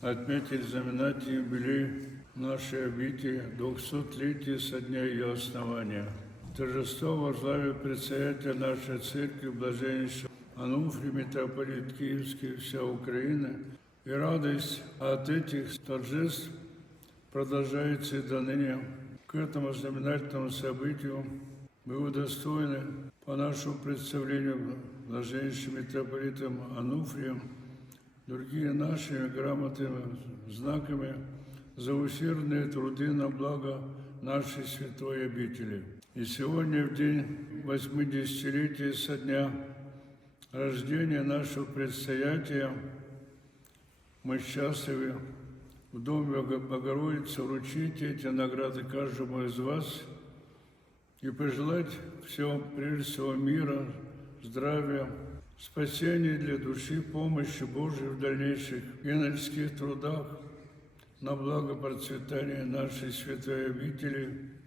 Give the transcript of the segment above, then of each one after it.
отметить знаменательный юбилей нашей обители 200-летия со дня ее основания. Торжество во славе предстоятеля нашей церкви, блаженнейшего Ануфрий, митрополит Киевский, вся Украина. И радость от этих торжеств продолжается и до ныне. К этому знаменательному событию мы удостоены по нашему представлению блаженнейшим митрополитом Ануфрием, другими нашими грамотными знаками за усердные труды на благо нашей святой обители. И сегодня, в день 80-летия со дня рождения нашего предстоятия, мы счастливы в Доме Богородицы вручить эти награды каждому из вас и пожелать всего, прежде всего, мира, здравия, спасения для души, помощи Божией в дальнейших иноческих трудах на благо процветания нашей святой обители –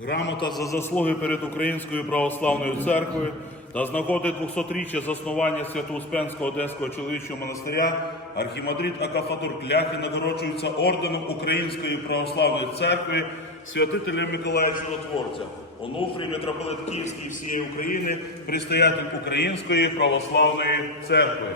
Грамота за заслуги перед Українською православною церквою та з нагоди 200-річчя заснування Свято-Успенського Одеського чоловічого монастиря архімандрит Акафатур Кляхи нагороджується орденом Української православної церкви святителя Миколая Чудотворця, Онуфрій, митрополит Київський і всієї України, пристоятель Української православної церкви.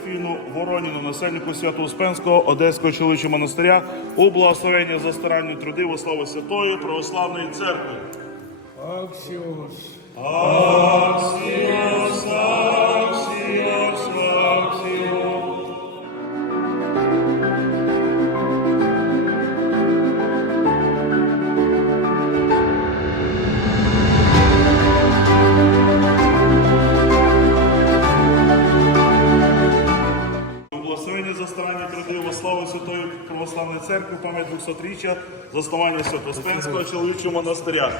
Архімандриту Вороніну, насельнику Свято-Успенського Одеського чоловічого монастиря у благословення за старанні труди во славу Святої Православної Церкви. Аксіос! Аксіос, аксіос, Православної Церкви, пам'ять 200-річчя заснування Святостенського чоловічого монастиря.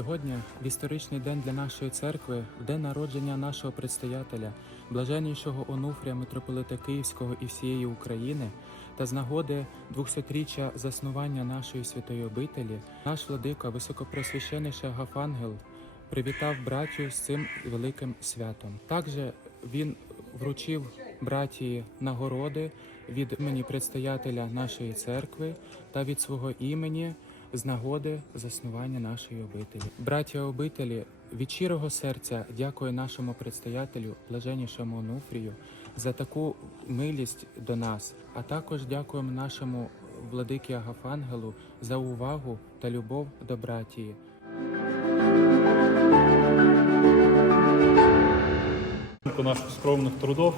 Сьогодні в історичний день для нашої церкви, в день народження нашого предстоятеля, блаженнішого Онуфрія, митрополита Київського і всієї України, та з нагоди 200-річчя заснування нашої святої обителі, наш владика, високопресвященніший Агафангел, привітав братію з цим великим святом. Також він вручив братії нагороди від імені предстоятеля нашої церкви та від свого імені з нагоди заснування нашої обителі. Браття обителі, від щирого серця дякую нашому предстоятелю, блаженнішому Онуфрію, за таку милість до нас, а також дякуємо нашому владикі Агафангелу за увагу та любов до братії. наших скромных трудов.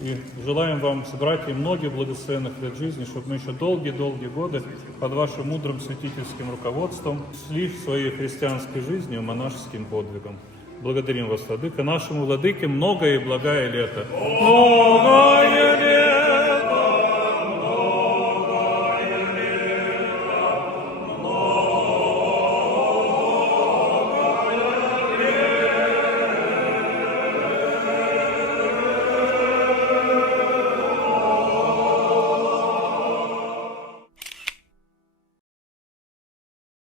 И желаем вам, братья, многих благословенных лет жизни, чтобы мы еще долгие-долгие годы под вашим мудрым святительским руководством шли своей христианской жизнью, монашеским подвигом. Благодарим вас, Владыка. Нашему Владыке многое и благое лето. Многое